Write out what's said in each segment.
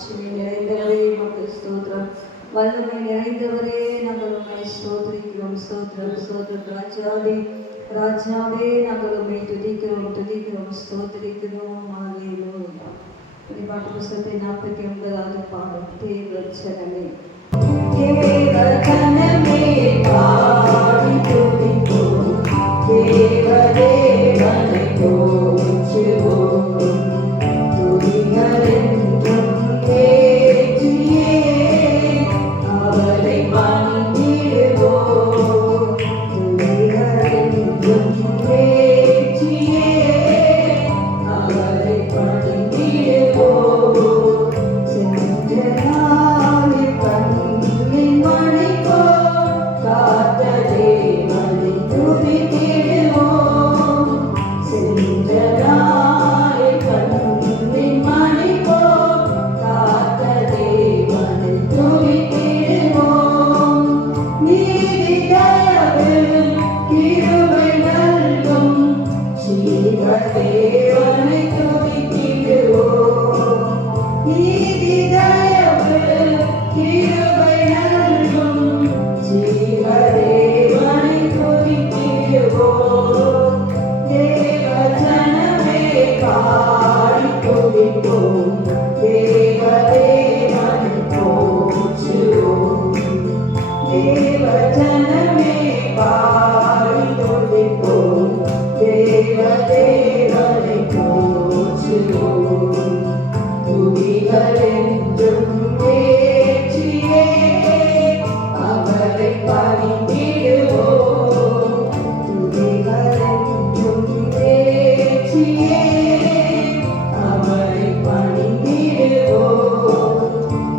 மாட்சிமை நிறைந்தவரே மக்கள் ஸ்தோத்திரம். வல்லமை நிறைந்தவரே நாங்கள் உண்மை ஸ்தோத்திரிக்கிறோம். ஸ்தோத்திரம் ஸ்தோத்திரம் ராஜாவே ராஜாவே நாங்கள் உண்மை துதிக்கிறோம் ஸ்தோத்திரிக்கிறோம். ஹல்லேலூயா. பாட்டு புஸ்தகத்தை 49வது பாடம். தேவச்சனமே தேவச்சனமே பாடி துதிப்போம், தேவதேவனை போற்றுவோம். துதிகளென்றும் ஏற்றியே அவரை பணிந்திடுவோம். துதிகளென்றும் ஏற்றியே அவரை பணிந்திடுவோம். சென்றனாலே கண்ணின் மணி போல் காத்த தேவனை துதித்திடுவோம். சென்றனாலே கண்ணின் மணி போல் காத்த தேவனை துதித்திடுவோம். நீதி தயவில் கிருபை நல்கும் ஜீவ தேவனை துதித்திடுவோம். நீதி தயவில் கிருபை நல்கும் ஜீவ தேவனை துதித்திடுவோம். தேவஜனமே பாடி துதிப்போம், தேவதேவனை போற்றுவோம். தேவஜனமே பாடி துதிப்போம், தேவதேவனை போற்றுவோம். துதிகளென்றும் ஏற்றியே அவரை பணிந்திடுவோம். துதிகளென்றும் ஏற்றியே அவரை பணிந்திடுவோம்.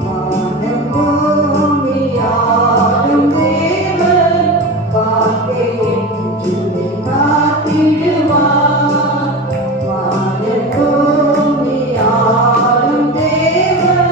வானம் பூமி ஆளும் தேவன் வாழ்க்கை என்றுமே காத்திடுவார். வானம் பூமி ஆளும் தேவன்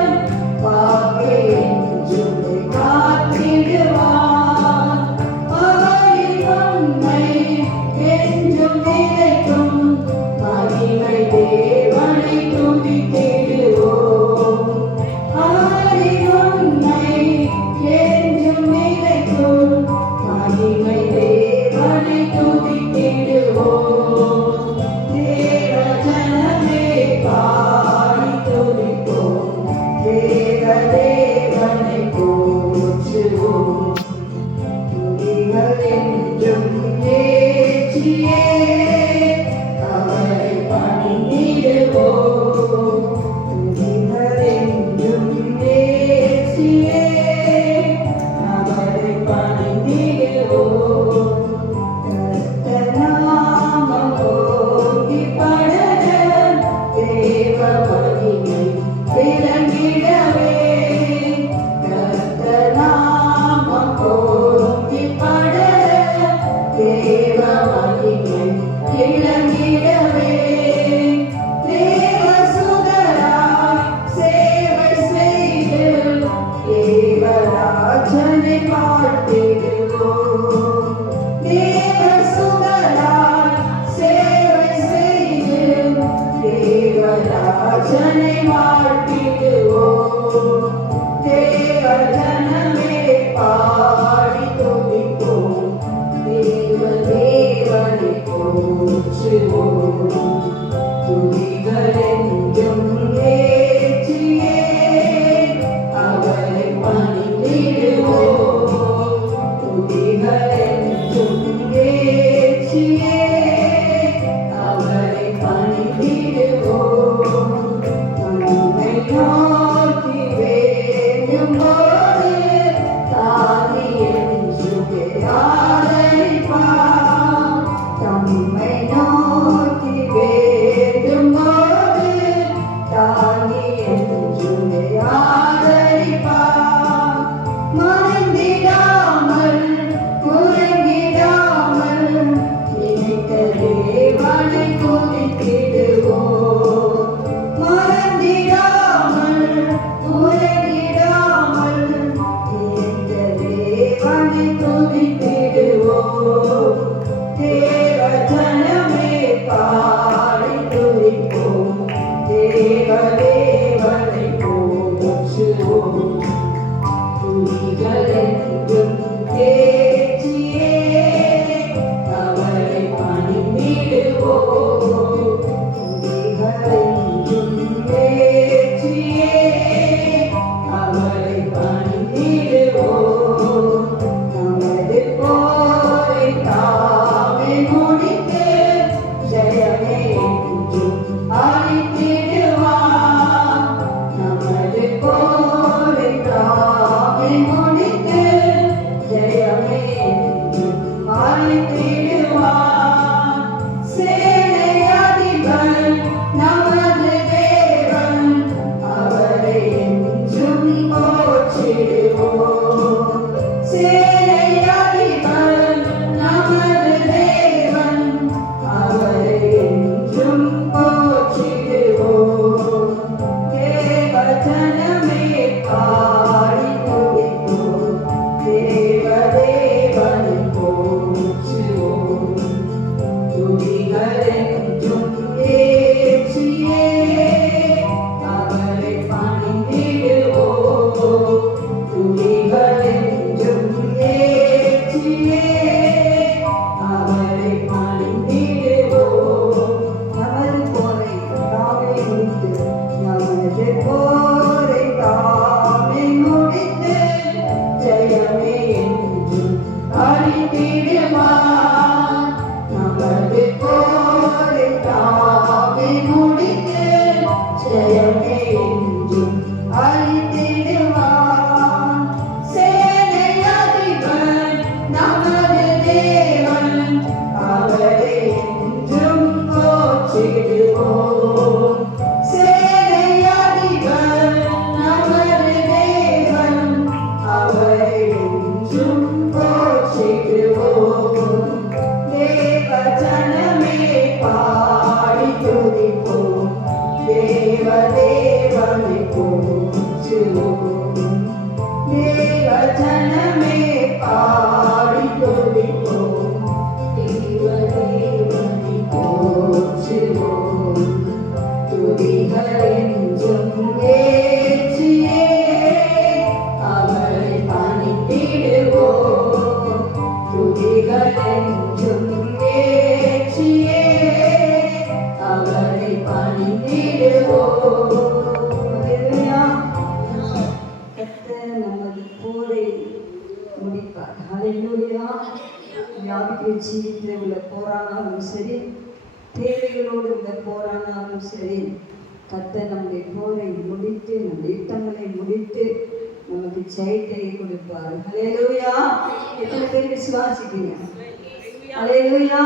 கொடுப்பார். ஹல்லேலூயா. வியாதிக்கு ஜீவித்தில் உள்ள போரானாலும் சரி, தேவைகளோடு உள்ள போரானாலும் சரி, கர்த்தர் நம்முடைய போரை முடித்து, நம்முடைய யுத்தங்களை முடித்து நமக்கு ஜெயத்தை கொடுப்பார். ஹல்லேலூயா. எத்தனை பேர் விசுவாசிக்கிறீங்க? ஹல்லேலூயா.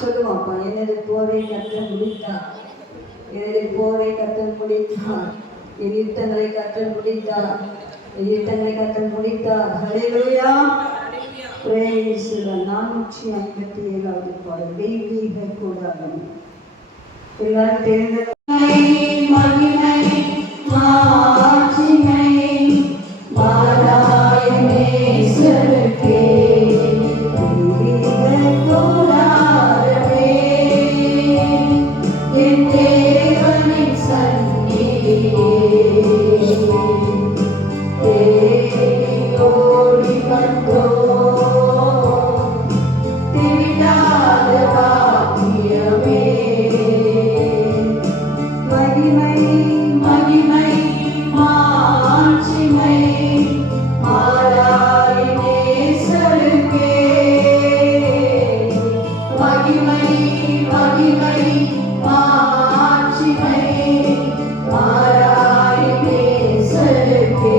சொல்லுவாப்பா, எனது போரை கர்த்தர் முடித்தார், எனது போரை கர்த்தர் முடித்தார், என் யுத்தங்களை கர்த்தர் முடித்தார், என் யுத்தங்களை கர்த்தர் முடித்தார். ஹல்லேலூயா. Praise the 457வது பாடல், தெய்வீக கூடாரம். எல்லாரும் தெரிந்த மகிமை மாட்சிமை மாறாய நேசருக்கே, தெய்வீக கூடாரமே, என் தேவனின் சந்நிதியே, தேடி ஓடி வந்தோம் திவிடாத பாக்கியமே. மகிமை மகிமை மாட்சிமை மாறாய் நேசருக்கே, மகிமை மகிமை மாட்சிமை மாறாய் நேசருக்கே.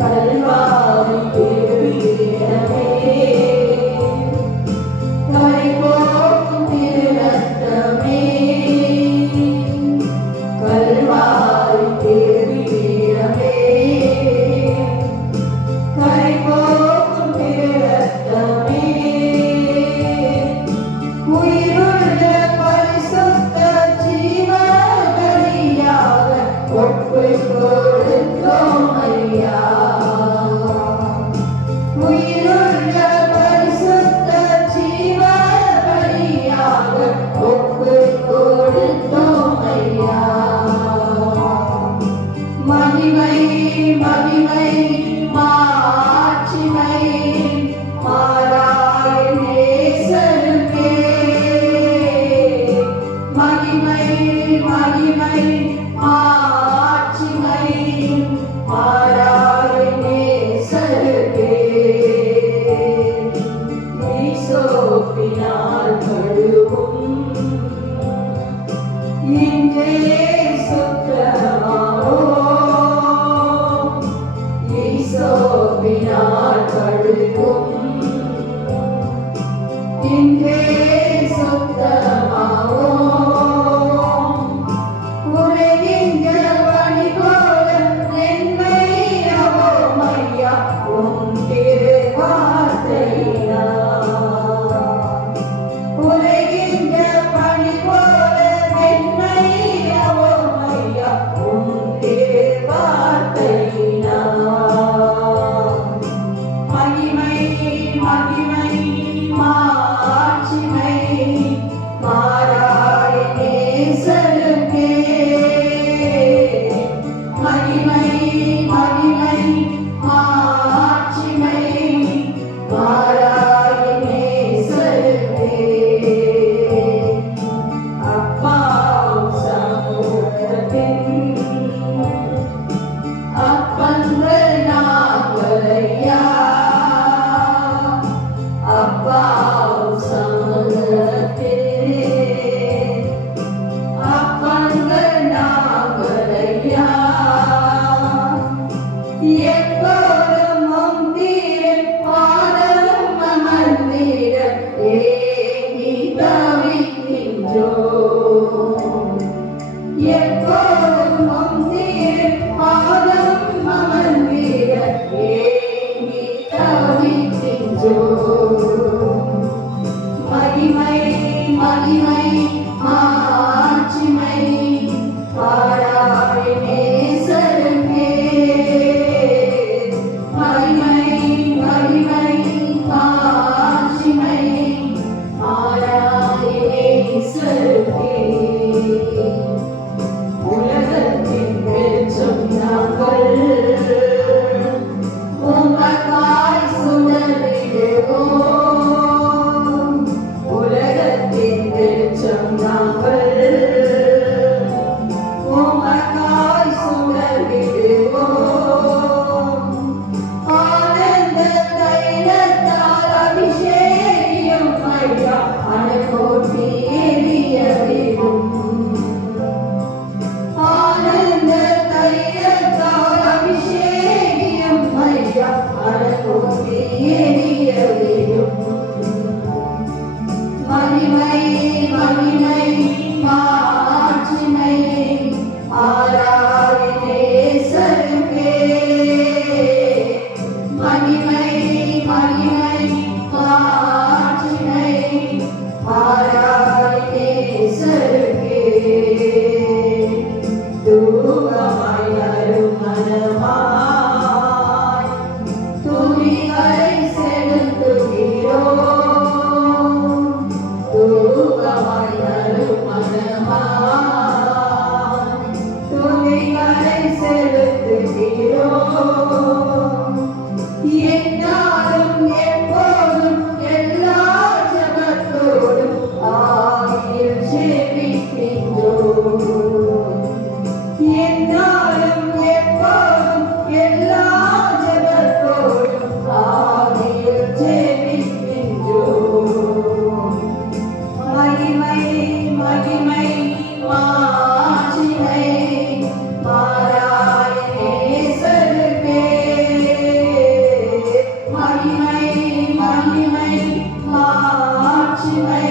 கல்வாரி திருவிழமே, கரைபோக்கும் திருரத்தமே, கல்வாரி திருவிழமே, கரைபோக்கும் திருரத்தமே, உயிருள்ள பரிசுத்த ஜீவ பலியாக ஒப்புக் கொடுத்தோம் ஐயா. உயிருள்ள பரிசுத்த ஜீவ பலியாக ஒப்புக் கொடுத்தோம் ஐயா. மகிமை மகிமை மாட்சிமை மாறாய் நேசருக்கே, மகிமை மகிமை மாட்சிமை மாறாய் நேசருக்கே. ஈசோப்பினால் கழுவும் இன்றே சுத்தமாவோம், ஈசோப்பினால் துதிகளை செலுத்துகிறோம். என்னாலும் எப்போதும் எல்லா ஜபத்தோடும் ஆவியில் ஜெபிக்கின்றோம். என்னாலும் எப்போதும் எல்லா ஜபத்தோடும் ஆவியில் ஜெபிக்கின்றோம். மகிமை மகிமை மாட்சிமை மாறாய நேசருக்கே. மகிமை மகிமை மாட்சிமை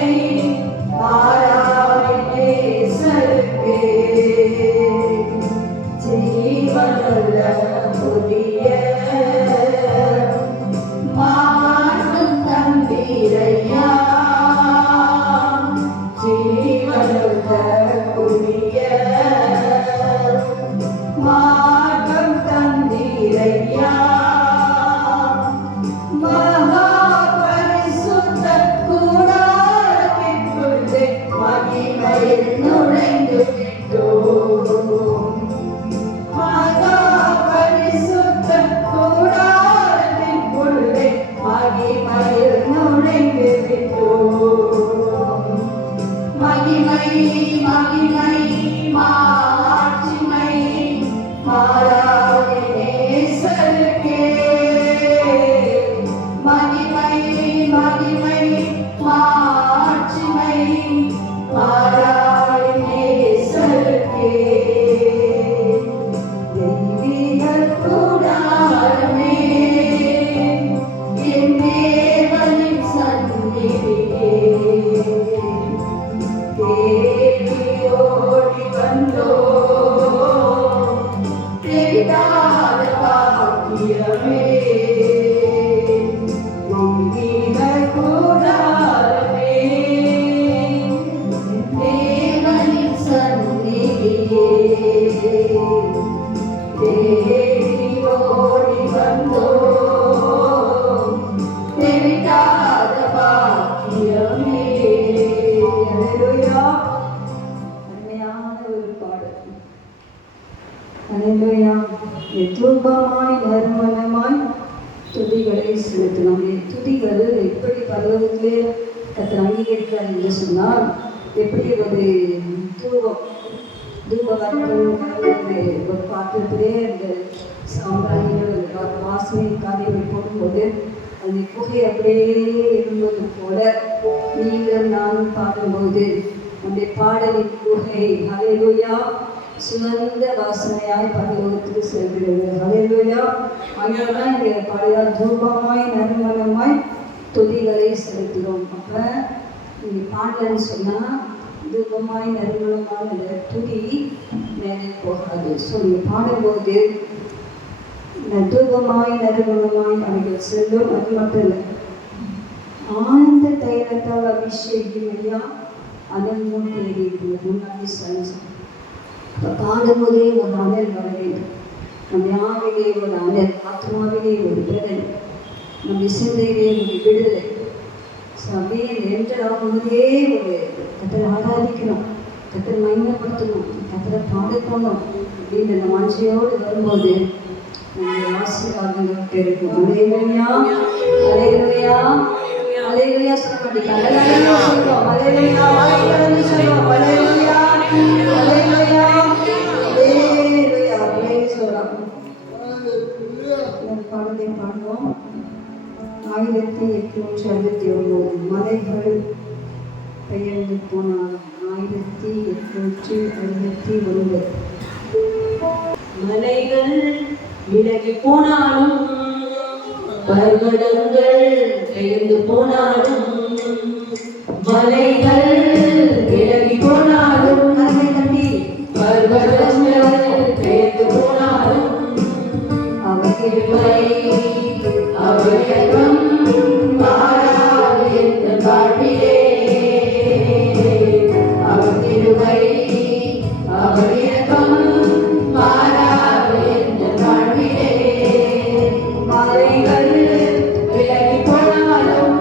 மாறாய நேசருக்கே. ஜீவனுள்ள புதிய மாற்றும் தந்தீரையா. ஜீவனுள்ள புதிய மார்க்கம் தந்தீரையா. மகா பரிசுத்த கூடாரத்திற்குள்ளே மகிமையில் நுழைந்து விட்டோம். மகா பரிசுத்த கூடாரத்திற்குள்ளே மகிமையில் நுழைந்து விட்டோம். மகிமை மகிமை மாட்சிமை மாறாத நேசருக்கே. மகிமை மகிமை மாட்சிமை மாறாத நேசருக்கே. தெய்வீக கூடாரமே என் தேவனின் சந்நிதியே. தேடி ஓடி வந்தோம் தேடாத பாக்கியமே. தெய்வீக கூடாரமே என் தேவனின் சந்நிதியே. தேடி ஓடி வந்தோம் தேடாத பாக்கியமே. அல்லேலூயா. அருமையான ஒரு பாடல். அல்லேலூயா. தூபமாய் நறுமணமாய் துதிகளை செலுத்தணும். துதிகள் எப்படி பரலோகத்திலே கர்த்தர் அங்கீகரிக்கிறார் என்று சொன்னால், எப்படி ஒரு தூப வர்க்கம் ஒரு பாத்திரத்திலே அந்த சாம்பிராணிகள் வாசனை காரியங்கள் போடும்போது அந்த புகை அப்படியே இருந்தது போல நீங்களும் நானும் பாடும்போது அந்த பாடலின் புகை ஹல்லேலூயா சுகந்த வாசனையாய் பரலோகத்துக்கு செல்கிறது. ஹல்லேலூயா. அதனால்தான் இங்கே பாடுகிறார், தூபமாய் நறுமணமாய் துதிகளை செலுத்துகிறோம். அப்போ இங்கே பாடலன்னு சொன்னால் தூபமாய் நறுமணமான அந்த துதி மேலே போகாது. ஸோ நீங்கள் பாடும்போது தூபமாய் நறுமணமாய் அவைகள் செல்லும். அது மட்டும் இல்லை, ஆனந்த தைலத்தால் அபிஷேகம் ஐயா அனல்மும் தேடி முன்னாடி சஞ்சம். பாடும்போதே ஒரு அனல் வர வேண்டும். நம்ம ஆவிலே ஒரு அனல், ஆத்மாவிலே ஒரு விடுதலை, நம்ம சிந்தையிலே ஒரு விடுதலை. ஸோ அப்படியே என்டர் ஆகும்போதே ஒரு கத்தரை ஆராதிக்கணும், கத்தரை மகிமைப்படுத்தணும், கத்தரை பாடக்கணும் அப்படின்னு அந்த மனுஷையோடு வரும்போது நம்முடைய ஆசீர்வாதங்கள் கிடைக்கும். அல்லேலூயா அல்லேலூயா அல்லேலூயா சொல்ல மாட்டீங்க. அல்லேலூயா சொல்றோம், அல்லேலூயா வாழ்த்துக்கள் சொல்றோம், அல்லேலூயா அல்லேலூயா அல்லேலூயா அப்படின்னு சொல்றோம். இந்த பாடலை பாடுவோம். 1869 மலைகள் பெயர்ந்து போனாலும் 1869 மலைகள் விலகி போனாலும் பர்வதங்கள் பெயர்ந்து போனாலும் மலைகள் விலகி போனாலும் பர்வதங்கள் பெயர்ந்து போனாலும் அவர் கிருபை அவர் இரக்கம் மாறாது என்ற வாழ்விலே. அவர் கிருபை அவர் இரக்கம் மாறாது என்ற வாழ்விலே. மலைகள் விலகி போனாலும்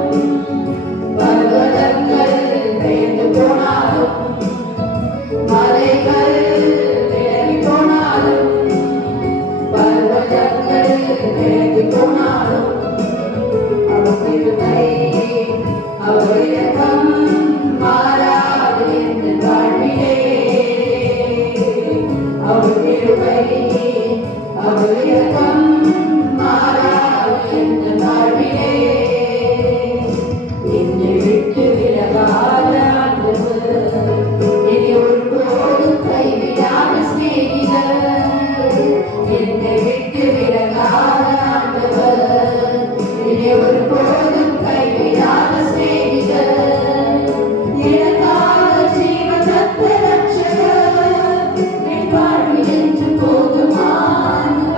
பர்வதங்கள் பெயர்ந்து போனாலும் அவர் இரக்கம் மாறாது என்ற வாழ்விலே என்னை விட்டு விலகாத ஆண்டவர், என்னை ஒருபோதும் கைவிடாத சிநேகிதர், என்னை விட்டு விலகாத ஆண்டவர், என்னை ஒருபோதும் கைவிடாத சிநேகிதர், எனக்காக ஜீவன் தந்த ரட்சகர், என் வாழ்வில் என்று போதுமானவர்,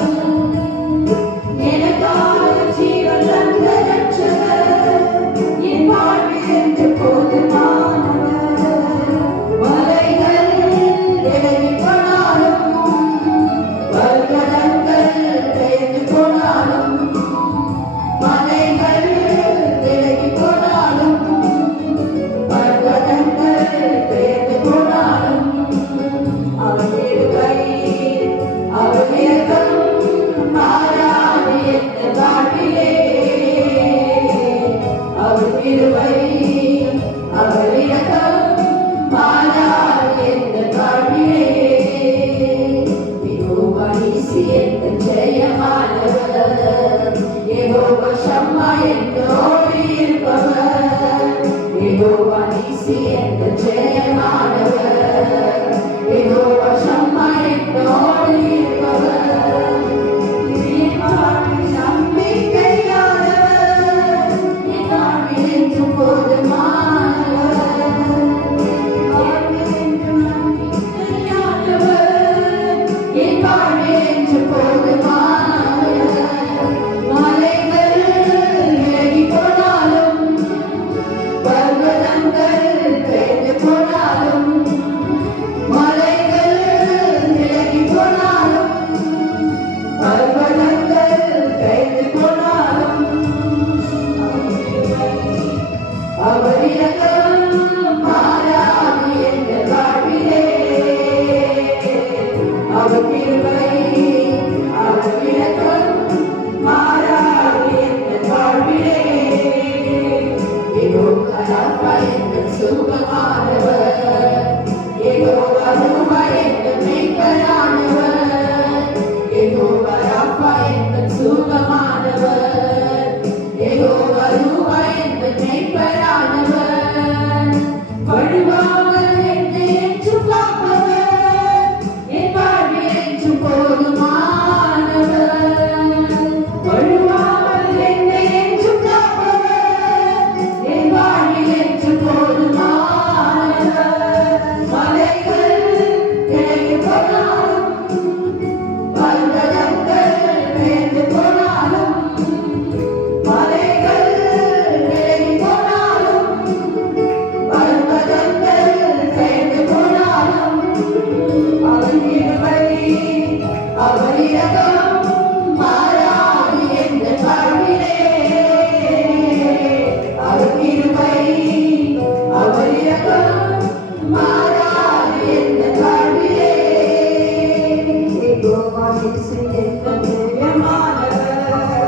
எனக்காக ஜீவன் தந்த ரட்சகர், என் வாழ்வில் என்று போதுமானவர், மலைகள் விலகி போனாலும், பர்வதங்கள் பெயர்ந்து போனாலும், மலைகள் விலகி போனாலும், பர்வதங்கள் பெயர்ந்து போனாலும், அவர் கிருபை, அவர் இரக்கம் மாறாது என்ற வாழ்விலே, அவர் கிருபை, அவர் இரக்கம் மாறாது என்ற வாழ்விலே, யெகோவா நீசி எங்கள் ஜெயமானவர், யெகோவா ஷம்மா என்னோடு இருப்பவர், யெகோவா நீசி எங்கள் ஜெயமானவர், யெகோவா ஷம்மா என்னோடு இருப்பவர், என் வாழ்வில் நம்பிக்கையானவர், என் வாழ்வில் என்றும் போதுமானவர், வாழ்வில் என்றும் நம்பிக்கையானவர், என் வாழ்வில் என்றும் போதுமானவர், மலைகள் விலகி போனாலும், பர்வதங்கள் பெயர்ந்து போனாலும், மலைகள் விலகி போனாலும், பர்வதங்கள் பெயர்ந்து போனாலும், அவர் இரக்கம் மாறாது எங்கள் வாழ்விலே, அவர் கிருபை, அவர் இரக்கம் மாறாது எங்கள் வாழ்விலே, யெகோவா ராஃபா எங்கள் சுகமானவர், யெகோவா ரூபா எங்கள் மேய்ப்பரானவர், யெகோவா ராஃபா எங்கள் சுகமானவர், யெகோவா ரூபா எங்கள் மேய்ப்பரானவர், வழுவாமல் என்னை என்றும் காப்பவர், என் வாழ்வில் என்றும் போதுமானவர், வழுவாமல் என்னை என்றும் காப்பவர், என் வாழ்வில் என்றும் போதுமானவர், மலைகள் விலகி போனாலும், பர்வதங்கள் பெயர்ந்து போனாலும், மலைகள் விலகி போனாலும், பர்வதங்கள் பெயர்ந்து போனாலும், அவர் கிருபை, அவர் இரக்கம் மாறாது எங்கள் வாழ்விலே, அவர் கிருபை, அவர் இரக்கம் மாறாது எங்கள் வாழ்விலே, யெகோவா நீசி எங்கள் ஜெயமானவர்,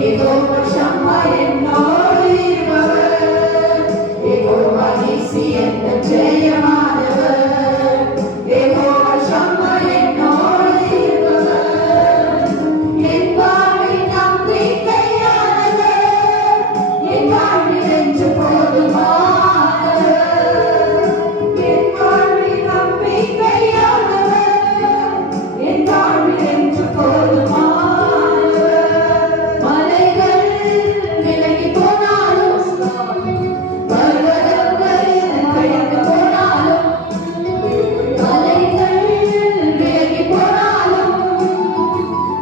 யெகோவா ஷம்மா என்னோடு இருப்பவர், யெகோவா நீசி எங்கள் ஜெயமானவர், யெகோவா ஷம்மா என்னோடு இருப்பவர், என் வாழ்வில் நம்பிக்கையானவர், என் வாழ்வில் என்று போதுமானவர், என் வாழ்வில் நம்பிக்கையானவர், என் வாழ்வில் என்று போதுமானவர், மலைகள் விலகி போனாலும், பர்வதங்கள் பெயர்ந்து போனாலும், மலைகள் விலகி போனாலும்,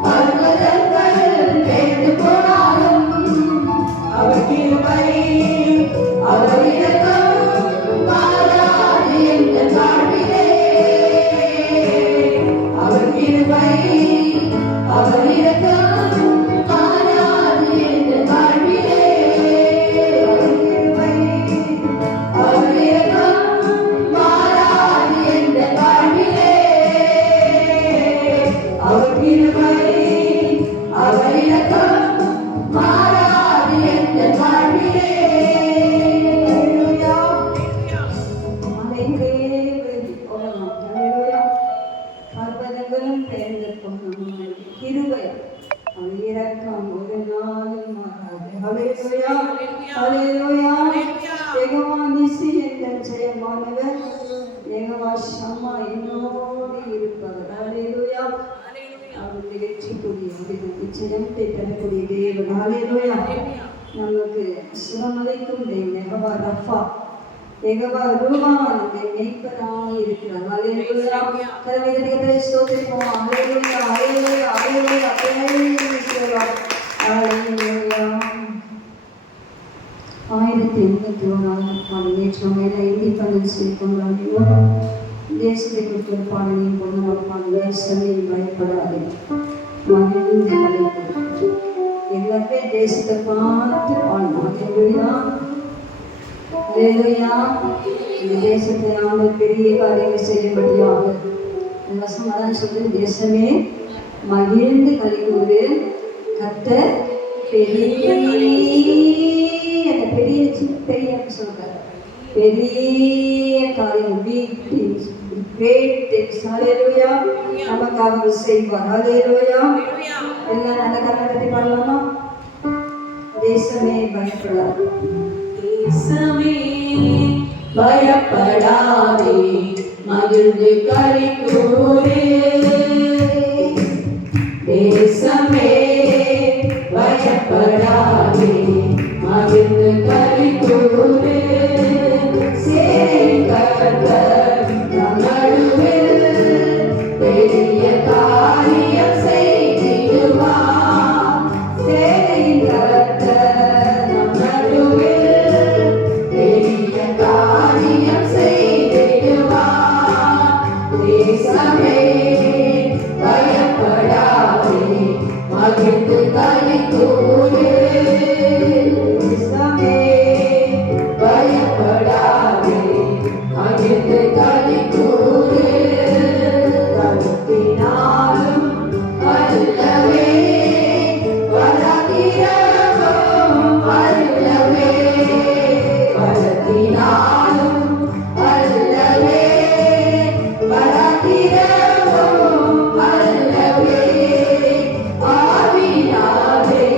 பர்வதங்கள் பெயர்ந்து போனாலும், அவர் கிருபை, அவர் இரக்கம் மாறாது எங்கள் வாழ்விலே, அவர் கிருபை, அவர் இரக்கம் மாறாது எங்கள் வாழ்விலே, அவர் கிருபை, அவர் இரக்கம் மாறாது எங்கள் வாழ்விலே, அவர் கிருபை, அவர் இரக்கம் மாறாது எங்கள் வாழ்விலே. பர்வதங்களும் பெயர்ந்திருக்கும் கிருபை ஹalleluya ஹalleluya யெகோவா நிசி எங்கள் ஜெயமானவர் யெகோவா ஷம்மா என்னோடு இருப்பவர் ஹalleluya அவருடைய வெற்றிக்குரிய நிச்சயத்தை பெறக்கூடிய தேவன் ஹalleluya நமக்கு சுரமளிக்கும் தேவன் யெகோவா ரஃபா யெகோவா ரூமா நம்முடைய மேய்ப்பராக இருக்கிறார் ஹalleluya கரங்களை ஸ்தோத்திரிப்போம் ஹalleluya ஹalleluya ஹalleluya ஹalleluya ஹalleluya 1881 நேற்று மேலே இண்டிபெண்டன்ஸ் கொண்டாடினோம் தேசத்தை குறித்த ஒரு பாடலையும் பொண்ணு பாடலை தேசமே பயப்படாது மகிழ்ந்து கலைத்து எல்லாமே தேசத்தை பார்த்து பாடணும் ஹalleluya ஹalleluya இந்த தேசத்தை ஆண்டு பெரிய காரியங்கள் செய்யும்படியாக இந்த வசனம் அதான் சொல்லி தேசமே மகிழ்ந்து கலைக்கூறு கர்த்தர் பெரிய பெரிய சொல்றாரு பெரிய காரியம் big things great things ஹalleluya நமக்காக செய்வார் ஹalleluya எல்லாம் நல்ல கண்ணத்தை பாடலாமா தேசமே பயப்படாது தேசமே பயப்படாதே மகிழ்ந்து களிக்கூரே தேசமே பயப்படாதே மகிழ்ந்து களிக்கூரே சேனை கர்த்தர் நம் நடுவில் பெரிய காரியம் செய்திடுவார் சேனை கர்த்தர் நம் நடுவில் பெரிய காரியம் செய்திடுவார் தேசமே பயப்படாதே மகிழ்ந்து களிக்கூரே தேசமே பயப்படாதே மகிழ்ந்து களிக்கூரே கருத்தினாலும் அல்லவே பலத்தினாலும் அல்லவே பலத்தினாலும் அல்லவே பலத்தினாலும் அல்லவே ஆவினாலே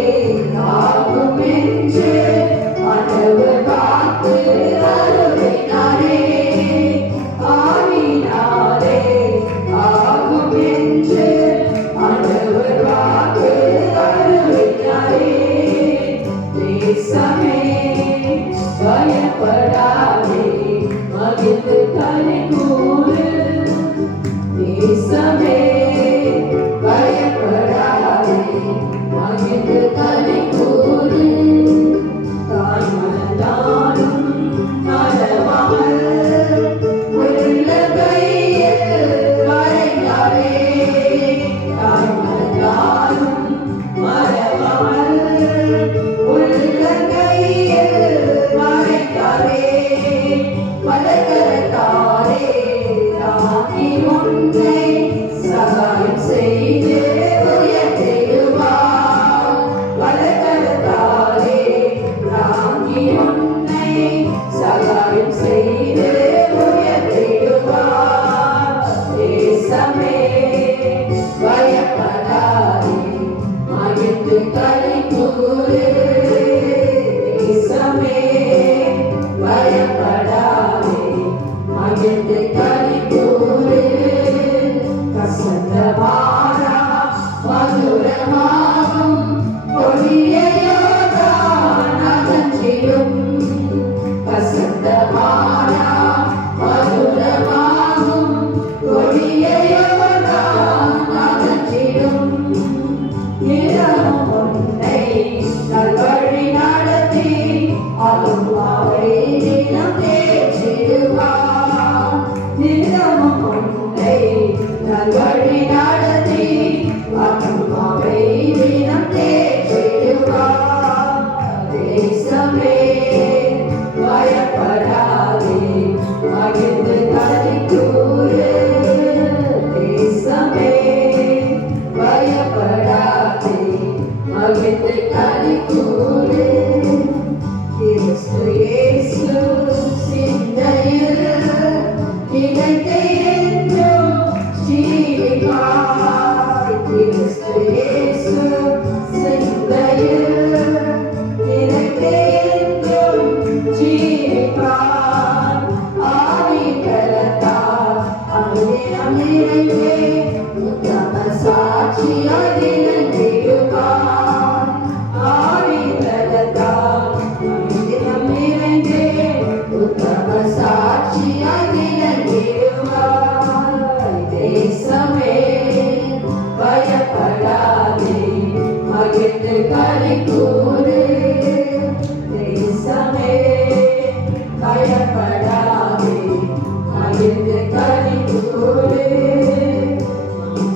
சாட்சியாய் விளங்கிடுவார். ஆவின் பலத்தால் அமிர்தம் நிறைந்தே உத்தம சாட்சியாய் விளங்கிடுவார். தேசமே பயப்படாதே, மகிழ்ந்து களி கூறு. தேசமே பயப்படாதே, மகிழ்ந்து களி கூறு.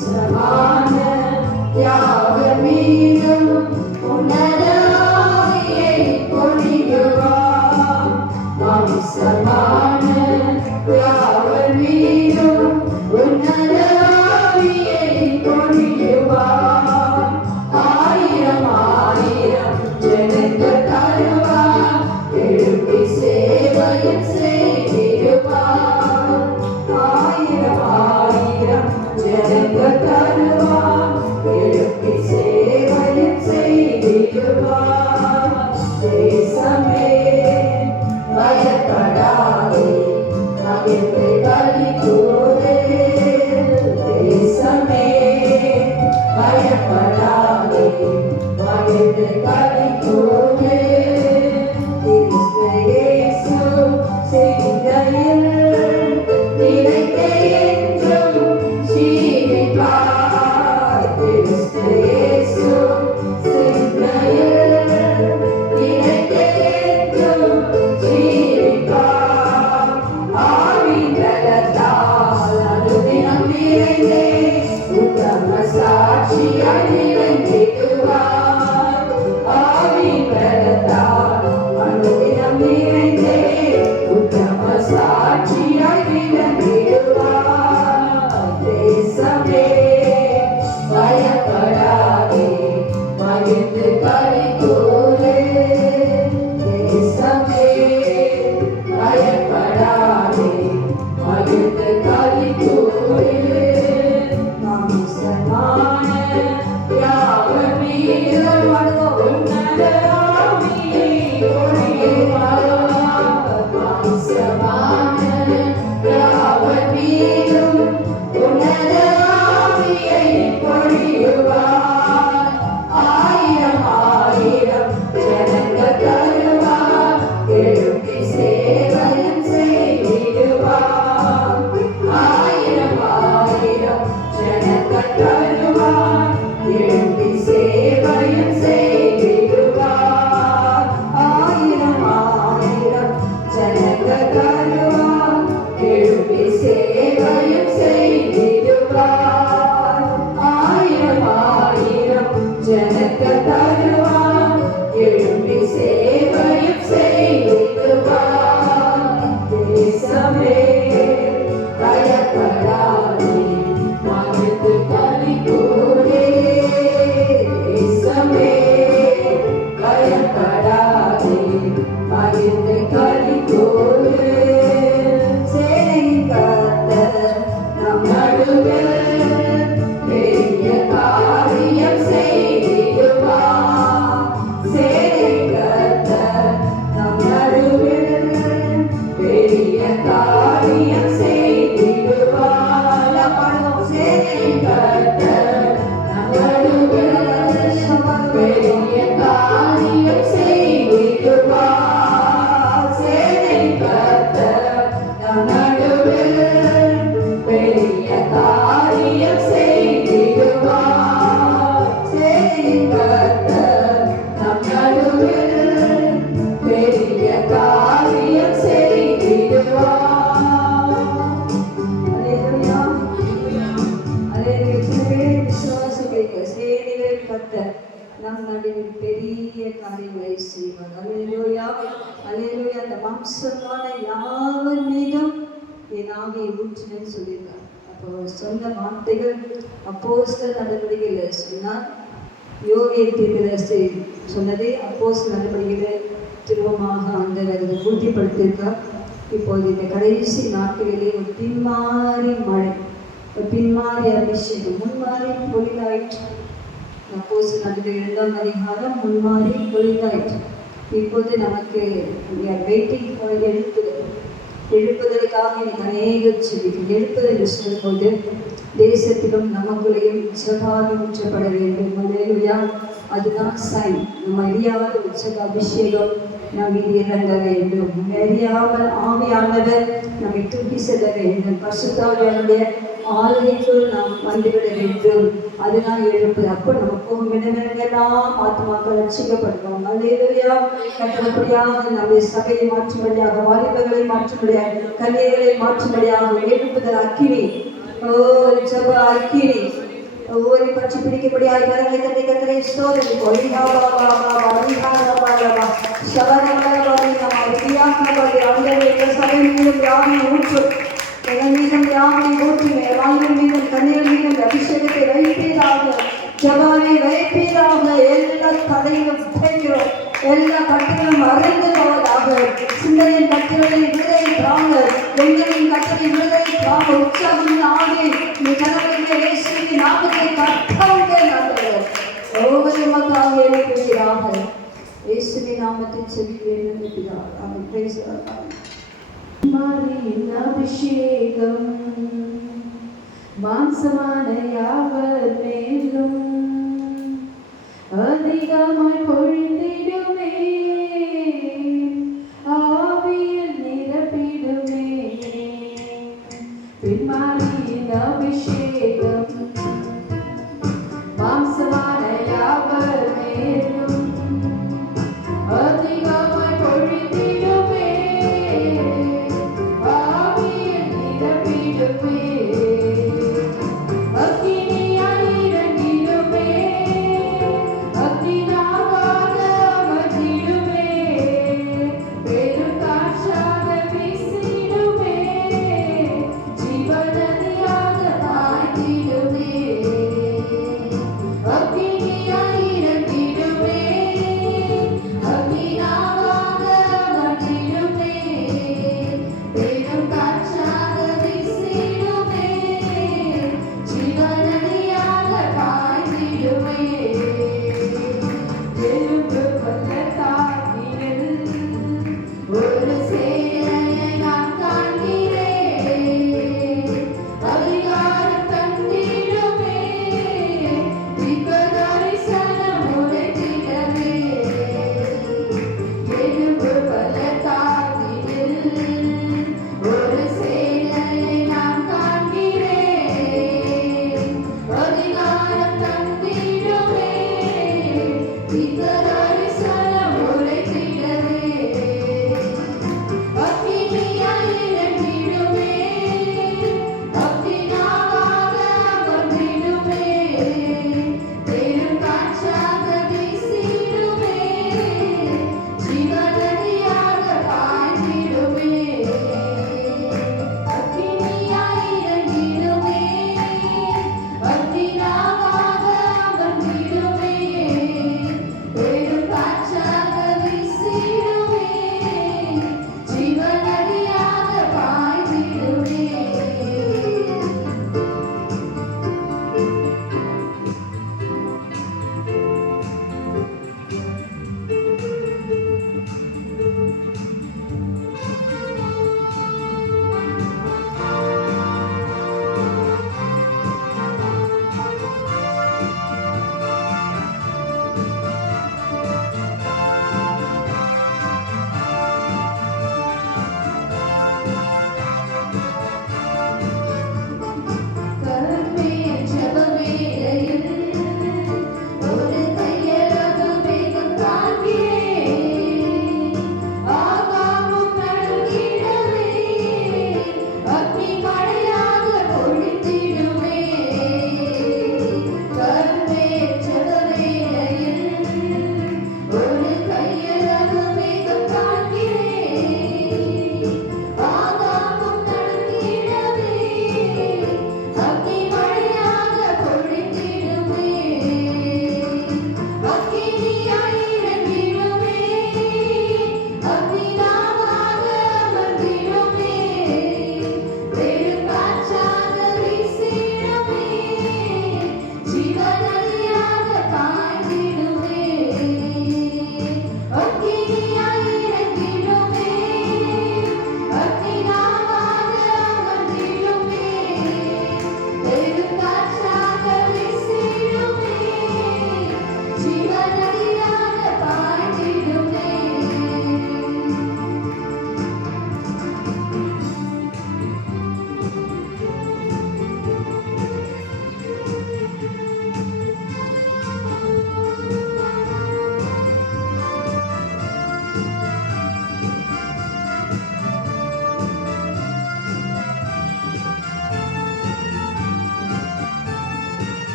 சமான யாவர் மீதும் உன்னத ஆவியை பொழியுவார். வம்சமான யாவர் மீதும் உன்னத ஆவியை பொழியுவார். ஆயிரம் ஆயிரம் ஜனங்கள் தருவார், எழுப்பி சேவையும் செய்திடுவார். ஆயிரம் ஆயிரம் ஜனங்கள் தருவார், எழுப்பி சேவையும் செய்திடுவார். தேசமே பயப்படாதே, மகிழ்ந்து களி கூறு. தேசமே பயப்படாதே, மகிழ்ந்து களி கூறு. கிறிஸ்து இயேசு சிந்தையில் நிலைத்தே என்றும் ஜீவிப்பார். கிறிஸ்து இயேசு சிந்தையில் நிலைத்தே என்றும் ஜீவிப்பார். ஆவின் பலத்தால் அனுதினம் நிறைந்தே உத்தம சாட்சியாய் விளங்கிடுவார். ஆவின் பலத்தால் அனுதினம் நிறைந்தே உத்தம சாட்சியாய் விளங்கிடுவார். தேசமே பயப்படாதே, மகிழ்ந்து களி கூறு. தேசமே பயப்படாதே, மகிழ்ந்து களி கூறு. வம்சமான யாவர் மீதும் உன்னத ஆவியை பொழியுவார். வம்சமான யாவர் மீதும் உன்னத ஆவியை பொழியுவார். ஆயிரம் ஆயிரம் ஜனங்கள் தருவார், எழுப்பி சேவையும் செய்திடுவார். ஆயிரம் ஆயிரம் ஜனங்கள் தருவார், எழுப்பி சேவையும் செய்திடுவார். ஆயிரம் ஆயிரம் ஜனங்கள் தருவார், எழுப்பி சேவையும் செய்திடுவார். ஆயிரம் ஆயிரம் ஜனங்கள் தருவார், எழுப்பி சேவையும் செய்திடுவார். தேசமே பயப்படாதே, மகிழ்ந்து களி கூறு. தேசமே பயப்படாதே, மகிழ்ந்து களி கூறு. சேனையின் கர்த்தர் நம் நடுவில் பெரிய காரியம் செய்திடுவார். சேனையின் கர்த்தர் நம் நடுவில் பெரிய காரியம் செய்திடுவார். பாடுவோம். சேனையின் கர்த்தர் நம் நடுவில் பெரிய காரியம் செய்திடுவார். சேனையின் கர்த்தர் நம் நடுவில் பெரிய காரியம் செய்திடுவார். சேனையின் கர்த்தர் நம் நடுவில் பெரிய காரியம் செய்திடுவார். அல்லேலூயா. அல்லேலூயா. விசுவாசிகள் சேனைகளின் கர்த்தர் நம் நடுவில் பெரிய காரியங்களை செய்வார். அல்லேலூயா. அல்லேலூயா. அந்த மாம்சமான யாவர் மீதும் என் ஆவியை ஊற்றினேன்னு சொல்லியிருக்கார். அப்போ சொன்ன வார்த்தைகள் அப்போஸ்தலர் நடவடிக்கையில் சொன்னார். யோவேல் தீர்க்கதரிசி சொன்னதை அப்போஸ்தலர் நடவடிக்கையில் திரும்பமாக ஆண்டவர் அதை உறுதிப்படுத்தியிருக்கார். இப்போது இந்த கடைசி நாட்களிலே ஒரு பின்மாறி மழை, ஒரு பின்மாறி அபிஷேகம், முன்மாறி பொழிலாயிற்று. அப்போஸ்தலர் நடவடிக்கை 2ஆம் அதிகாரம் முன்மாறி பொழிலாயிற்று. இப்போது நமக்கு வெயிட்டிங் ஃபார் எழுத்துக்கள். எழுப்புதலுக்காக இன்னைக்கு அநேகர் செபிக்கும். எழுப்புதல் என்று சொல்லும்போது தேசத்திலும் நமக்குள்ளேயும் ஜெபாவி ஊற்றப்பட வேண்டும். அல்லேலூயா. அதுதான் சைன். நம்ம அறியாத உற்சவ அபிஷேகம் நம் மீது இறங்க வேண்டும். அறியாமல் ஆவியானவர் நம்மை தூக்கி செல்ல வேண்டும். பரிசுத்தாவியானுடைய ஆலயத்தில் நாம் வந்துவிட வேண்டும். அதுதான் எழுப்புது. அப்போ நம்ம போகும் இடமெல்லாம் ஆத்மாக்கள் ரட்சிக்கப்படுவாங்க. அல்லேலூயா. கட்டப்படியாக நம்முடைய சபையை மாற்றும்படியாக, வாலிபர்களை மாற்றும்படியாக, கன்னிகைகளை மாற்றும்படியாக எழுப்புதல் அக்கினி, ஜெப அக்கினி ஒவ்வொரு பற்றி பிடிக்கக்கூடியாய் கரங்களை தட்டி கத்தரை ஸ்தோத்திரிப்போம். சபை மீதும் யாவை ஊற்றும், எங்கள் மீதும் யாவை ஊற்றும், வாழ்வின் மீதும் கண்ணீர் மீதும் அபிஷேகத்தை வைப்பீராக, ஜபானை வைப்பீராக. எல்லா தடைகளும் உடைக்கிறோம், எல்லா கட்டுகளும் அறிந்து போவதாக. சிந்தனையின் கட்டுகளை விடுதலை தாங்க, எங்களின் கட்டளை விடுதலை தாங்க. உற்சாகம் ஆகி நீ கனவுகளை இயேசுவின் நாமத்தை கட்டவுங்க நல்லவர் ஒவ்வொரு மக்களாக எழுப்புகிறாக. இயேசுவின் நாமத்தை செபிக்கிறேன் என்று பிதாவே. ஆமென். Praise the Lord. மாரியின் அபிஷேகம் மாம்சமான யாவர் மேலும் அதிகமாய் பொழிந்திடுமே, ஆவியில் நிரப்பிடுமே. பின்மாரியின் அபிஷேகம் மாம்சமான யாவர் மேலும் அதிகமாய் பொழிந்திடுமே, ஆவியில் நிரப்பிடுமே. அக்கினியாய் இறங்கிடுமே,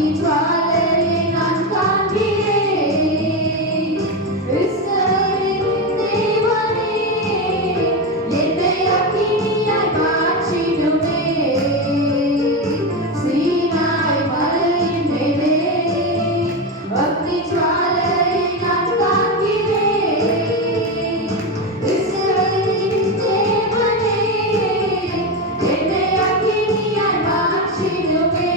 அக்னி ஜுவாலையை நான் காண்கிறேன். இஸ்ரவேலின் தேவனே, என்னை அக்கினியாய் மாற்றிடுமே. சீனாய் மலையின் மேலே அக்னி ஜுவாலையை நான் காண்கிறேன். இஸ்ரவேலின் தேவனே, என்னை அக்கினியாய் மாற்றிடுமே.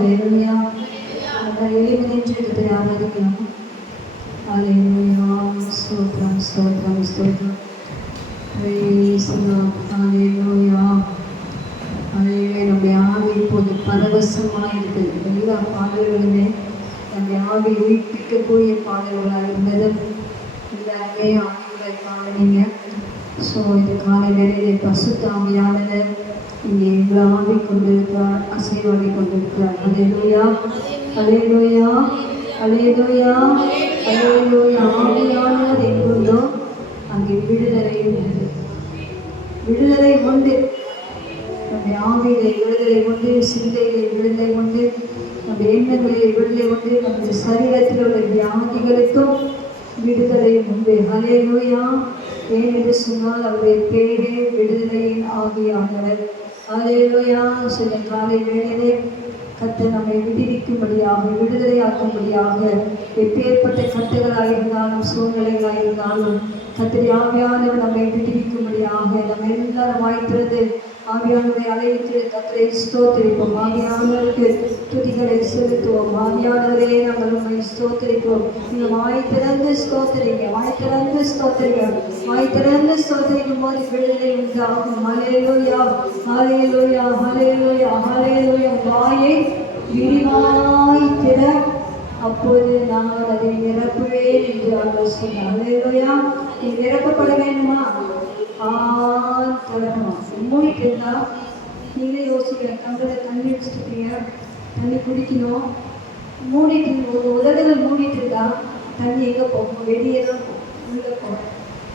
ஹalleluya. அந்த எளிமையின் ஜெபத்தை ஆராதிக்கலாம். ஹalleluya. ஸ்தோத்திரம் ஸ்தோத்திரம் ஸ்தோத்திரம். Praise the Lord. ஹalleluya. ஹalleluya. நம்முடைய ஆவி இப்போது பரவசமாக இருக்குது. எல்லா பாடல்களுமே நம்முடைய ஆவி உயிர்ப்பிக்கக்கூடிய பாடல்களாக இருந்தது. எல்லாருமே ஆவிகளை பாடுறீங்க. ஸோ இது காலை வேளையிலே பரிசுத்த ஆவியானவர் இங்கே எங்களை ஆவி கொண்டிருக்கிறார், அசைவாடி கொண்டிருக்கிறார். ஹalleluya. ஹalleluya. ஹalleluya. ஹalleluya. ஆவியானவர் எங்குண்டோ அங்கே விடுதலை உண்டு. விடுதலை உண்டு. நம்முடைய ஆவியிலே விடுதலை உண்டு, சிந்தையிலே விடுதலை உண்டு, நம்முடைய எண்ணங்களிலே விடுதலை உண்டு, நம்முடைய சரீரத்தில் உள்ள வியாதிகளுக்கும் விடுதலை உண்டு. ஹalleluya. ஏன் என்று சொன்னால் அவருடைய பேரே விடுதலையின் ஆவியானவர். ஹalleluya. சில காலை வேளையிலே கர்த்தர் நம்மை விடுவிக்கும்படியாக, விடுதலையாக்கும்படியாக, எப்பேற்பட்ட கட்டுகளாக இருந்தாலும் சூழ்நிலைகளாக இருந்தாலும் கர்த்தர் ஆவியானவர் நம்மை விடுவிக்கும்படியாக நம்ம எல்லாரும் வாய்க்கிறது ஆவியானவரை அழைத்து கர்த்தரை ஸ்தோத்திரிப்போம். ஆவியானவருக்கு துதிகளை செலுத்துவோம். ஆவியானவரே நாங்கள் உண்மை ஸ்தோத்திரிப்போம். நீங்கள் வாய் திறந்து ஸ்தோத்திரிங்க, வாய் திறந்து ஸ்தோத்திரிங்க, வாய் திறந்து ஸ்தோத்திரிக்கும் போது விடுதலை உண்டாகும். ஹalleluya. ஹalleluya. ஹalleluya. ஹalleluya. வாயை விரிவாய் திற, அப்போது நான் அதை நிரப்புவேன் என்று அவர் சொன்னார். ஹalleluya. நீ நிரப்பப்பட வேண்டுமா? திறக்கணும். மூடிட்டு இருந்தா நீங்களே யோசிக்கிற கண்களை தண்ணி வச்சுருக்கீங்க, தண்ணி குடிக்கணும், மூடிட்டு உதடுகள் மூடிட்டு இருந்தா தண்ணி எங்கே போகும்? வெளியே தான் உள்ளே போகும்.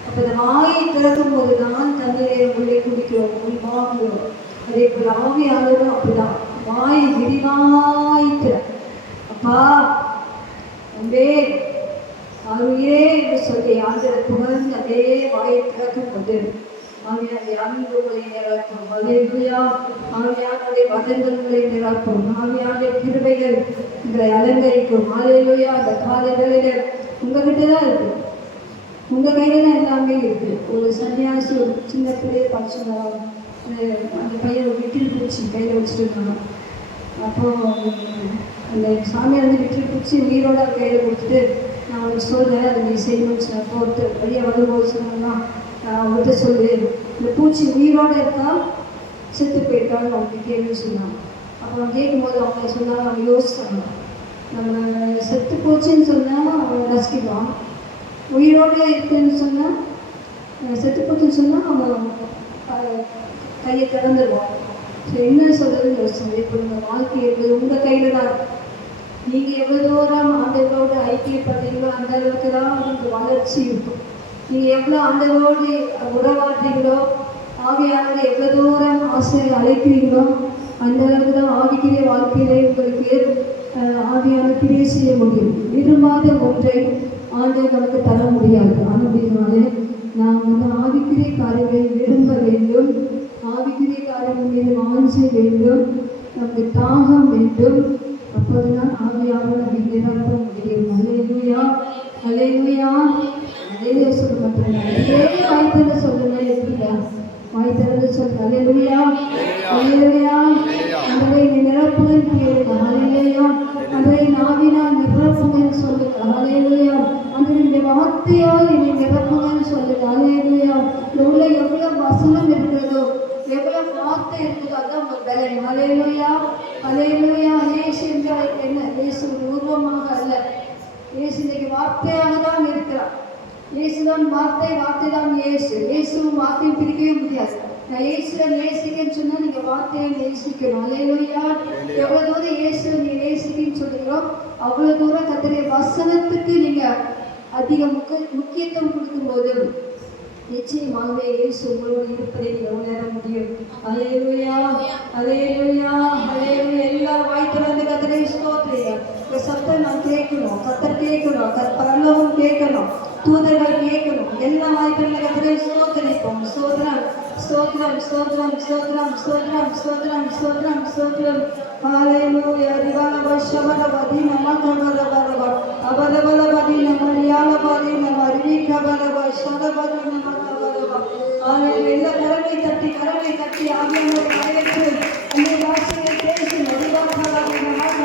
அப்போ இந்த வாயை திறக்கும் போது தான் தண்ணீரை உள்ளே குடிக்கிறோம், உள் வாங்குகிறோம். அதே போல் ஆவியானவரும் அப்படிதான். வாயை விரிவாய் திற, அப்பா அன்பே ஆவியே என்று சொல்லி ஆண்டவரை புகழ்ந்து அதே வாயை திறக்கும் போது ஆவியானவருடைய அன்புகளை நிரப்பும். ஹalleluya. ஆவியானவருடைய வசனங்களை நிரப்பும். ஆவியானவருடைய கிருபைகள் உங்களை அலங்கரிக்கும். ஹalleluya. அந்த காலை வேளையில உங்ககிட்ட தான் இருக்கு, உங்க கையில தான் எல்லாமே இருக்கு. ஒரு சன்னியாசி ஒரு சின்ன பிள்ளையை படிச்சுருந்தாங்க. அந்த பையன் ஒரு விட்டில் பூச்சி கையில் வச்சுருந்தாங்க. அப்போ அந்த சாமியார் வந்து விட்டில் பூச்சி உயிரோட கையில் கொடுத்துட்டு நான் அவனுக்கு சொல்கிறேன் அதை நீ செய்யணும்னு சொன்னேன். அப்போ ஒருத்தர் பையன் வரும்போது சொன்னாங்கன்னா அவர்கிட்ட சொல்லு, இந்த பூச்சி உயிரோடு இருக்கா செத்து போயிருக்கான்னு அவனுக்கு கேள்வி சொன்னாங்க. அப்போ அவன் கேட்கும்போது அவங்க சொன்னாங்க, அவங்க யோசிச்சாங்க, நம்ம செத்து போச்சுன்னு சொன்னால் அவன் ரசிக்குவான், உயிரோடு இருக்குன்னு சொன்னால் செத்து போச்சுன்னு சொன்னால் அவன் கையை திறந்துடுவான். ஸோ என்ன சொல்கிறதுன்னு யோசிச்சாங்க. இப்போ உங்கள் வாழ்க்கை என்பது உங்கள் கையில் தான். நீங்கள் எவ்வளோ தூரம் ஆண்டவரோடு ஐக்கியப்படுறீங்களோ அந்த அளவுக்கு தான் உங்களுக்கு வளர்ச்சி இருக்கும். நீங்கள் எவ்வளோ ஆண்டவரோடு உறவாடுறீங்களோ, ஆவியானவரை எவ்வளோ தூரம் ஆசையை அழைக்கிறீங்களோ அந்த அளவுக்கு தான் ஆவிக்கிற வாழ்க்கையிலே உங்களுக்கு ஆவியான கிரியை செய்ய முடியும். விரும்பாத ஒன்றை ஆண்டவர் நமக்கு தர முடியாது. அப்படினாலே நாம் வந்து ஆவிக்கிற காரியங்களை விரும்ப வேண்டும், ஆவிக்கிற காரியங்கள் மீது வாஞ்சை வேண்டும், நமக்கு தாகம் வேண்டும். அப்போதுதான் ஆவியானவர் நம்மை நிரப்ப முடியும். ஹalleluya. ஹalleluya. அதே சொல்ல மாட்டேன், இதே வாய்த்திறந்து சொல்லுங்க. எப்படியா வாய்த்திறந்து சொல்லுங்க. ஹalleluya. ஹalleluya. அதை நிரப்புதல் கேளுங்க. ஹalleluya. அதை நாவினால் நிரப்புங்கன்னு சொல்லுங்க. ஹalleluya. அந்த வார்த்தையால் என்னை நிரப்புங்கன்னு சொல்லுங்க. ஹalleluya. உள்ள எவ்வளவு வசனம் இருக்கிறதோ, எவ்வளவு வார்த்தை இருக்குதோ அதான் உங்க பலன். ஹalleluya. ஹalleluya. இயேசு என்றால் என்ன? இயேசு உருவமாக அல்ல, இயேசு இன்னைக்கு வார்த்தையாக தான் இருக்கிறார். இயேசுதான் வார்த்தை, வார்த்தை தான் இயேசு. இயேசுவும் வார்த்தையும் பிரிக்கவே முடியாது. நான் இயேசுவை நேசிக்கன்னு சொன்னா நீங்க வார்த்தையை நேசிக்கணும். ஹalleluya. எவ்வளவு தூரம் இயேசுவை நீ நேசிக்கன்னு சொல்றீங்களோ அவ்வளவு தூரம் கர்த்தருடைய வசனத்துக்கு நீங்க அதிக முக்கியத்துவம் கொடுக்கும்போது நிச்சயமாகவே இயேசு உங்களோடு இருப்பதை நீங்கள் உணர முடியும். ஹalleluya. ஹalleluya. ஹalleluya. எல்லா வாய் திறந்து கர்த்தரை ஸ்தோத்திரிங்க. இந்த சத்தம் நான் கேட்கணும், கர்த்தர் கேட்கணும், பரலோகம் கேட்கணும், தூதர்கள் கேட்கணும். எல்லா வாய் திறந்து கர்த்தரை ஸ்தோத்திரிப்போம். ஸ்தோத்திரம் ஸ்தோத்திரம் ஸ்தோத்திரம் ஸ்தோத்திரம் ஸ்தோத்திரம் ஸ்தோத்திரம் ஸ்தோத்திரம் ஸ்தோத்திரம். ஹalleluya. ரிவாலபஷவரபதி நமகவரபரப அபரபலபதி நமரியாலபதி நமரிவிகபரபஷவரபதி நமகவரப. ஹalleluya. எல்லா கரங்களை தட்டி ஆவியானவரை அழைத்து அந்த வார்த்தையை பேசி ரிவாலபதி நமக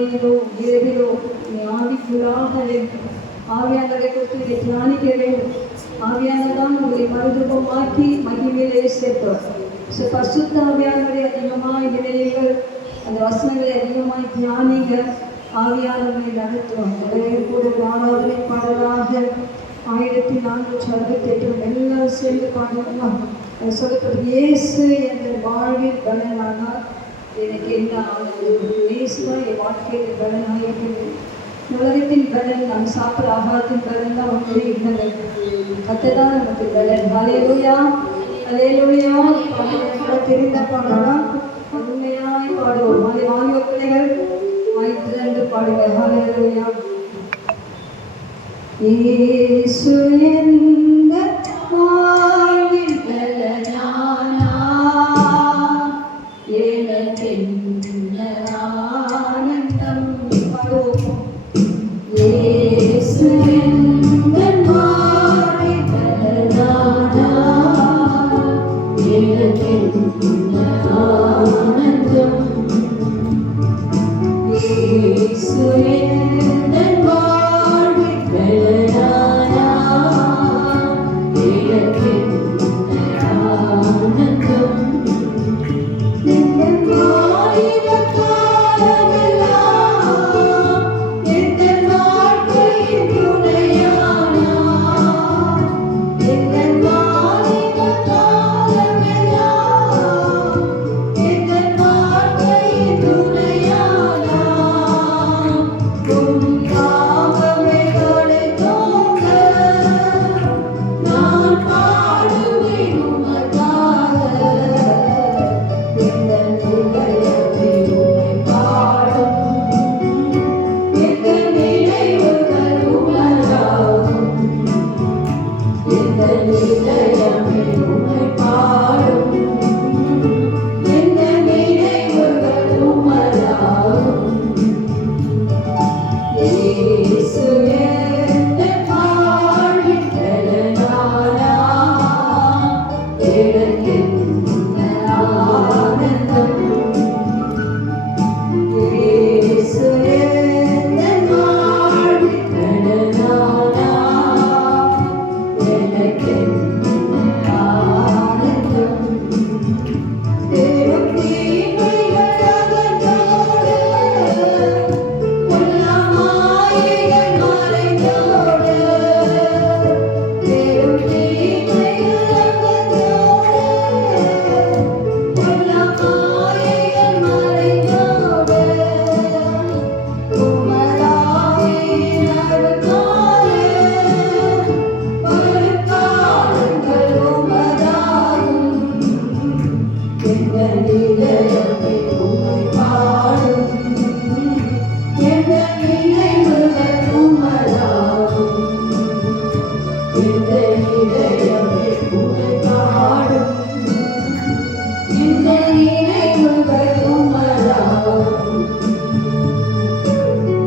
காலையிலோ இரவிலோ நீ ஆவிக்குள்ளாக வேண்டும். ஆவியானவரை குறித்து தியானிக்க வேண்டும். ஆவியானவர் தான் உங்களை மறுரூபமாக்கி மகிமையிலே சேர்ப்பார். பரிசுத்த ஆவியானவரை அதிகமாய் நினைவுகள், அந்த வசனங்களை அதிகமாய் தியானிங்க. ஆவியானவரை நடத்துவோம். கூட ஒரு ஆராதனை பாடலாக 1468 எல்லாரும் சேர்ந்து பாடலாம். சொல்லப்படும் இயேசு என்ற வாழ்வில் பலனானார் எனக்கு என்ன ஆனது. இயேசு தான் என் வாழ்க்கையில் பலனாக இருக்கிறது. உலகத்தின் பலன், நாம் சாப்பிட ஆகாரத்தின் பலன் தான் ஒன்றே இல்லை. கத்ததான் நமக்கு பலன். ஹல்லேலூயா, ஹல்லேலூயா. தெரிந்த பாடலாம், உண்மையாய் பாடுவோம். அதை வாங்கிய பிள்ளைகள் வாய்த்திரண்டு பாடுங்க. ஹல்லேலூயா. இயேசு என்ற வாழ்வில் பலனானார் எனக்கென்ன ஆனந்தம். பாடுவோம். இயேசு என்ற வாழ்வில் பலனானார் எனக்கென்ன ஆனந்தம். இயேசு என்ற வாழ்வில் பலனானார் எனக்கென்ன ஆனந்தம். இந்த வாலிப காலமெல்லாம் எந்த வாழ்க்கையின் துணையானார். இந்த வாலிப காலமெல்லாம் எந்த வாழ்க்கையின் துணையானார். உம் நாமமே அழைத்தோங்க நான் பாடுவேன் உமக்காக. இந்த நிலையமே உம்மை பாடும், இந்த நினைவுகள் உமதாகும். இந்த நிலையமே உம்மை பாடும், இந்த நினைவுகள் உமதாகும். இயேசு என்ற வாழ்வில் பலனானார் எனக்கென்ன ஆனந்தம். இயேசு என்ற வாழ்வில் பலனானார் எனக்கென்ன ஆனந்தம். பெரும் தீமைகள் அகற்றோடு, உள்ளமாயிகள் மறைந்தோடு. பெரும் தீமைகள் அகற்றோடு, உள்ளமாயிகள் மறைந்தோடு. உமதாவின் அருள்னாலே வருங்காலங்கள் உமதாகும். எந்த நிலையமே உம்மை பாடும், எந்த நினைவுகள் உமதாகும். எந்த நிலையமே உம்மை பாடும், எந்த நினைவுகள் உமதாகும்.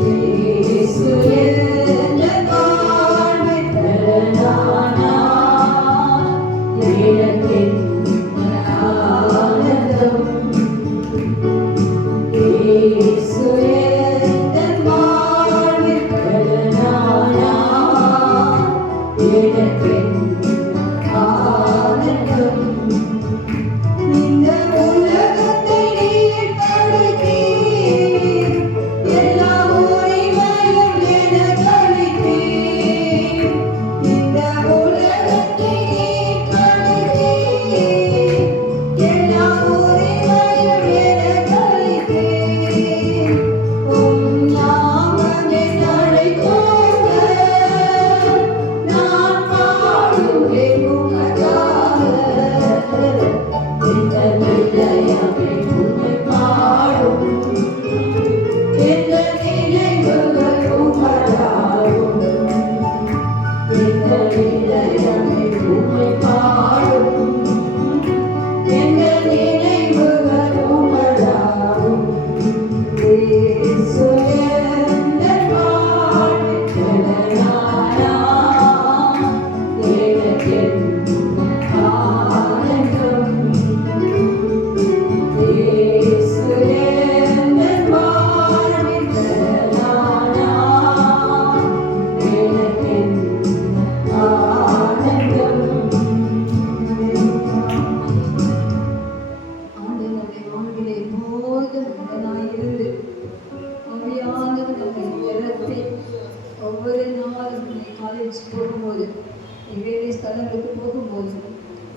இயேசு என்ற வாழ்வில் பலனானார் எனக்கென்ன ஆனந்தம். இயேசு என்ற வாழ்வில் பலனானார் எனக்கென்ன ஆனந்தம். இந்த உலகத்தை நீர் படைத்தீர், எல்லா உரிமையும் எனக் அளித்தீர். இந்த உலகத்தை நீர் படைத்தீர், எல்லா உரிமையும் எனக் அளித்தீர். உம் நாமமே அழைத்தோங்க நான் பாடுவேன் உமக்காக. இந்த நிலையமே உம்மை பாடும், இந்த நினைவுகள் உமதாகும். இந்த நிலையமே உம்மை பாடும், இந்த நினைவுகள் உமதாகும். இயேசு என்ற வாழ்வில் பலனானார் எனக்கென்ன ஆனந்தம். இயேசு என்ற வாழ்வில் ஸ்தலங்களுக்கு போகும்போது,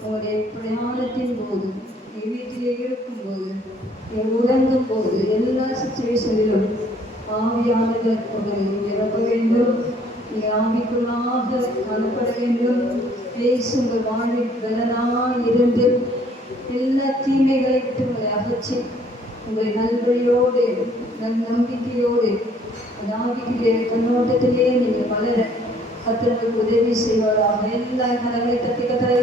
உங்களுடைய பிரயாணத்தின் போது, வீட்டிலே இருக்கும்போது, உறங்கும் போது, எல்லா சுச்சுவேஷனிலும் ஆவியானவர் உங்களை நிரப்ப வேண்டும். நீங்கள் ஆவிக்குள்ளாக காணப்பட வேண்டும். இயேசு உங்கள் வாழ்வில் பலனாய் இருந்து எல்லா தீமைகளை விட்டு உங்களை அகற்றி உங்களை நல்வழியோடு நம்பிக்கையோடு ஆவிக்குரிய கண்ணோட்டத்திலே நீங்கள் வளர கர்த்தருக்கு உதவி செய்வாராக. எல்லா கரங்களை தட்டி கத்தரை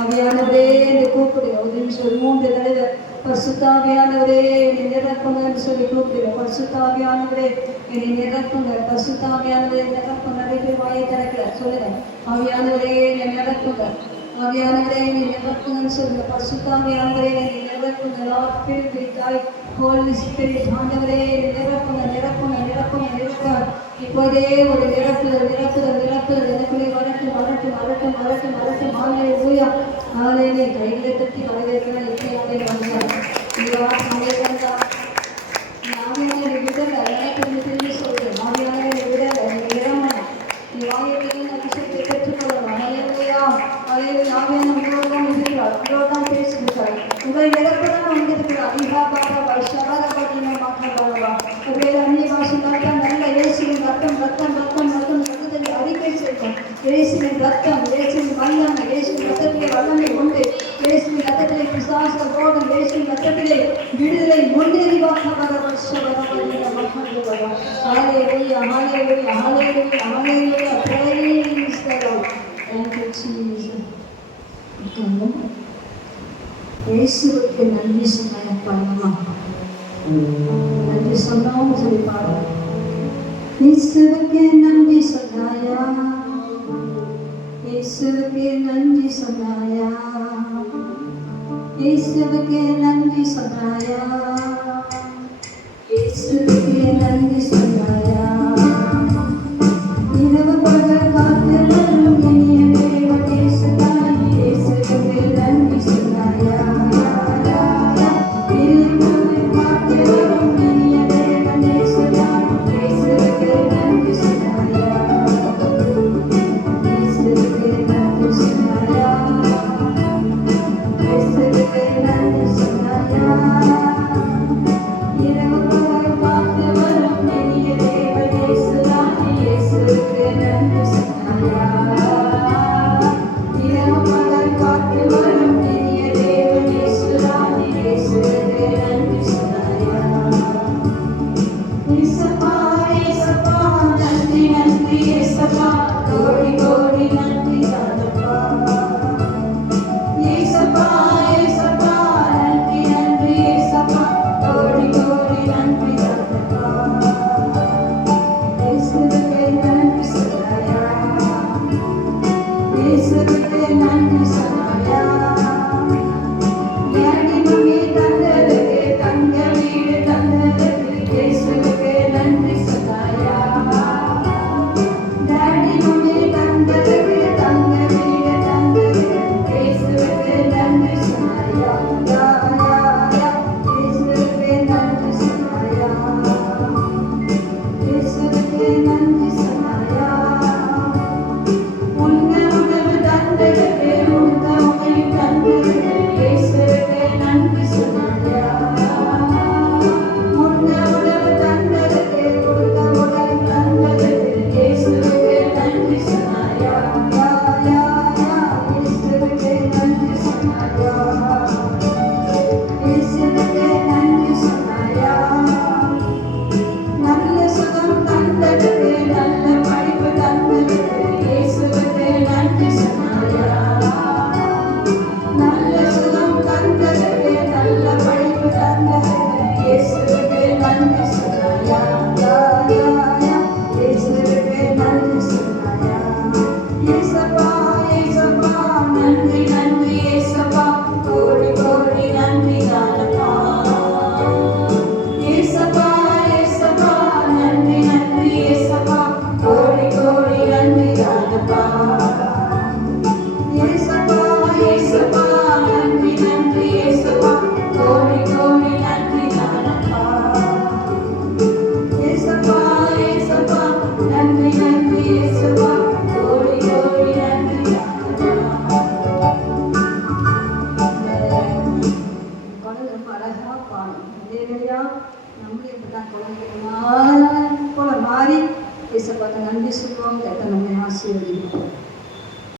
ஆவியானவரே என்று கூப்பிடுங்க. ஒரு நிமிஷம் ஒரு 3 தடவை பரிசுத்தாவியானவரே என்னை நிரப்புங்கன்னு சொல்லி கூப்பிடுங்க. பரிசுத்தாவியானவரே என்னை நிரப்புங்க, பரிசுத்தாவியானவரே நிரப்புங்க. நிறைய பேர் வாயை திறக்கல, சொல்லுங்க. ஆவியானவரே என்னை நிரப்புங்க, ஆவியானவரே என்னை நிரப்புங்கன்னு சொல்லுங்க. பரிசுத்தாவியானவரே என்னை நிரப்புங்க. Lord fill with thy holy spirit. ஆண்டவரே நிரப்புங்க, நிரப்புங்க, நிரப்புங்க, நிரப்புங்க. இப்போதே ஒரு நிரப்புதல் நிரப்புதல் நிரப்புதல் எனக்குள்ளே வரட்டும் வரட்டும் வரட்டும் வரட்டும் வரட்டும். ஹல்லேலூயா, ஹல்லேலூயா. கையில தட்டி வரவேற்கிறேன். இப்படி வந்தார் ஆவியானவரை விடல. எனக்கு திரும்பி சொல்றேன், ஆவியானவரை விடல. நீ இறங்கணும், நீ வாயிலிருந்து அபிஷேகத்தை பெற்றுக்கொள்ளணும். ஹல்லேலூயா, ஹல்லேலூயா. ஆவியானவர் உங்களோடு தான் இருக்கிறார், உங்களோடு தான் பேசுகிறார், உங்களை நிரப்பதான் வந்திருக்கிறார். இஹாபாரா வைஷாரா பட்டின மாற்றவா உங்களை அந்நிய பாஷை மாற்றம் நல்ல இயேசுவின் ரத்தம் ரத்தம் ரத்தம் ரத்தம் ரத்தத்தை அறிக்கை செய்வோம். இயேசுவின் ரத்தம், இயேசுவின் வல்லமை, இயேசுவின் ரத்தத்திலே வல்லமை உண்டு. இயேசுவின் ரத்தத்திலே பிசாச ரோகம், இயேசுவின் ரத்தத்திலே விடுதலை உண்டு. ஹல்லேலூயா, ஹல்லேலூயா, ஹல்லேலூயா, ஹல்லேலூயா. Praise the Lord. Thank you, Jesus. இயேசுவுக்கு நன்றி சொன்ன பாடமா, நன்றி சொன்னோம் சொல்லி பாடுறோம். இயேசுவுக்கு நன்றி சொன்னாயா, இயேசுவுக்கு நன்றி சொன்னாயா, இயேசுவுக்கு நன்றி சொன்னாயா, இயேசுவுக்கு நன்றி சொன்னாயா. இரவு பகல் காத்து வரும் இனிய தேவன் இயேசுதான், இயேசுவுக்கு நன்றி சொன்னாயா. இரவு காத்து வரும் இனிய தேவன் இயேசுதான், இயேசுவுக்கு நன்றி சொன்னாயா, இயேசுவுக்கு நன்றி சொன்னாயா, இயேசுவுக்கு நன்றி சொன்னாயா. இரவு பகல் காத்து வரும் இனிய தேவன் இயேசுதான், இயேசுவுக்கு நன்றி சொன்னாயா. இரவு பகல் காத்து வரும் இனிய தேவன் இயேசுதான், இயேசுவுக்கு நன்றி சொன்னாயா. இயேசப்பா, இயேசப்பா, நன்றி நன்றி இயேசப்பா, கோடி கோடி நன்றி